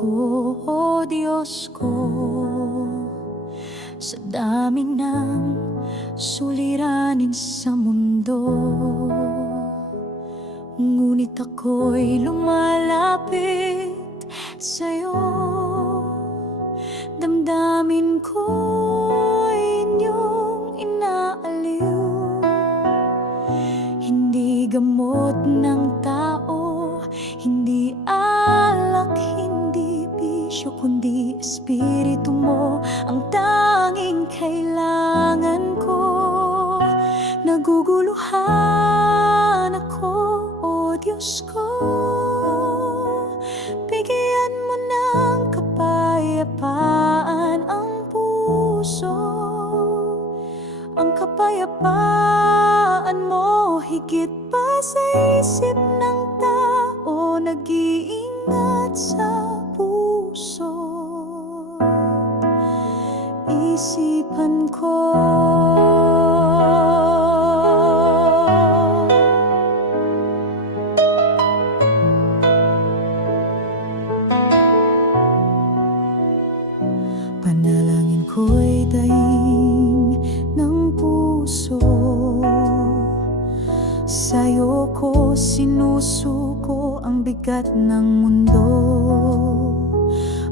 ko, o Diyos ko. Sa dami ng suliranin sa mundo, ngunit ako'y lumalapit sa'yo. Damdamin ko'y inyong inaaliw, hindi gamot ng tao, hindi alak, hindi bisyo, kundi espiritu mo ang tanging kailangan ko. Naguguluhan ako, o Diyos ko, bigyan mo ng kapayapaan ang puso. Ang kapayapaan mo higit pa sa isip ng tao, nag-iingat sa puso. Isipan ko, panalangin ko'y daing ng puso. Sa'yo ko sinusuko ang bigat ng mundo.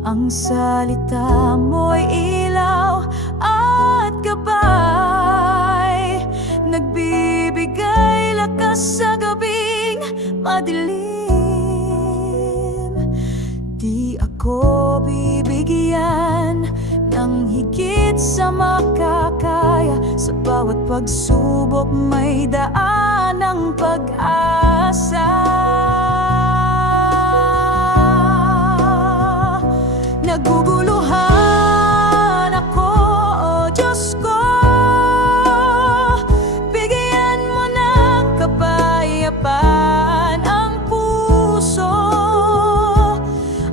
Ang salita mo'y ilaw at gabay, nagbibigay lakas sa gabing madilim. Di ako bibigyan ng higit sa makakaya, sa bawat pagsubok may daan ng pag-asa. Naguguluhan ako, o Diyos ko, bigyan mo ng kapayapaan ang puso.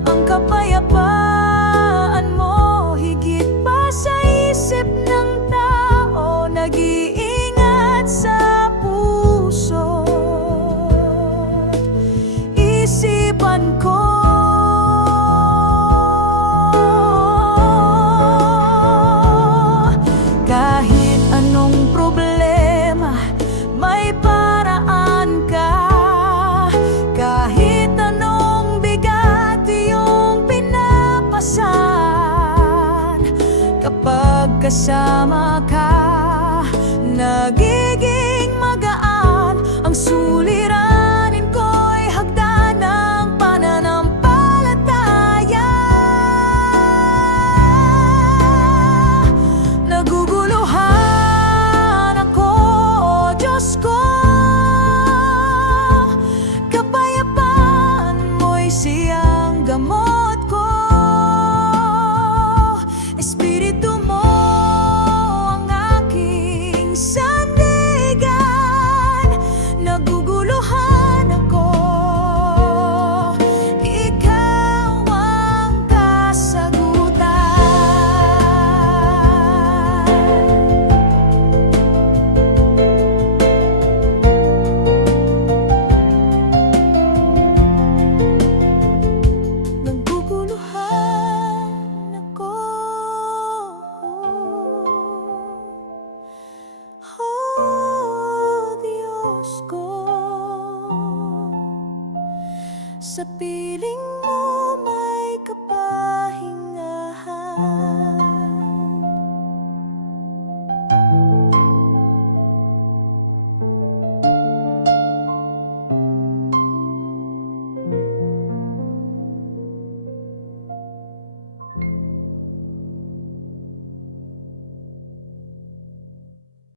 Ang kapayapaan mo higit pa sa isip ng tao, nag-iingat sa puso. Isipan ko, kahit anong problema, may paraan ka. Kahit anong bigat iyong pinapasan, kapag kasama ka, nagiging magaan ang suliranin ko'y hagdan ng pananampalataya. Naguguluhan ako, o Diyos ko, kapayapaan mo'y siyang gamot ko. Espiritu mo ang aking sandigan. Naguguluhan ako, ikaw ang kasagutan. Naguguluhan ako, oh Diyos ko, sa piling mo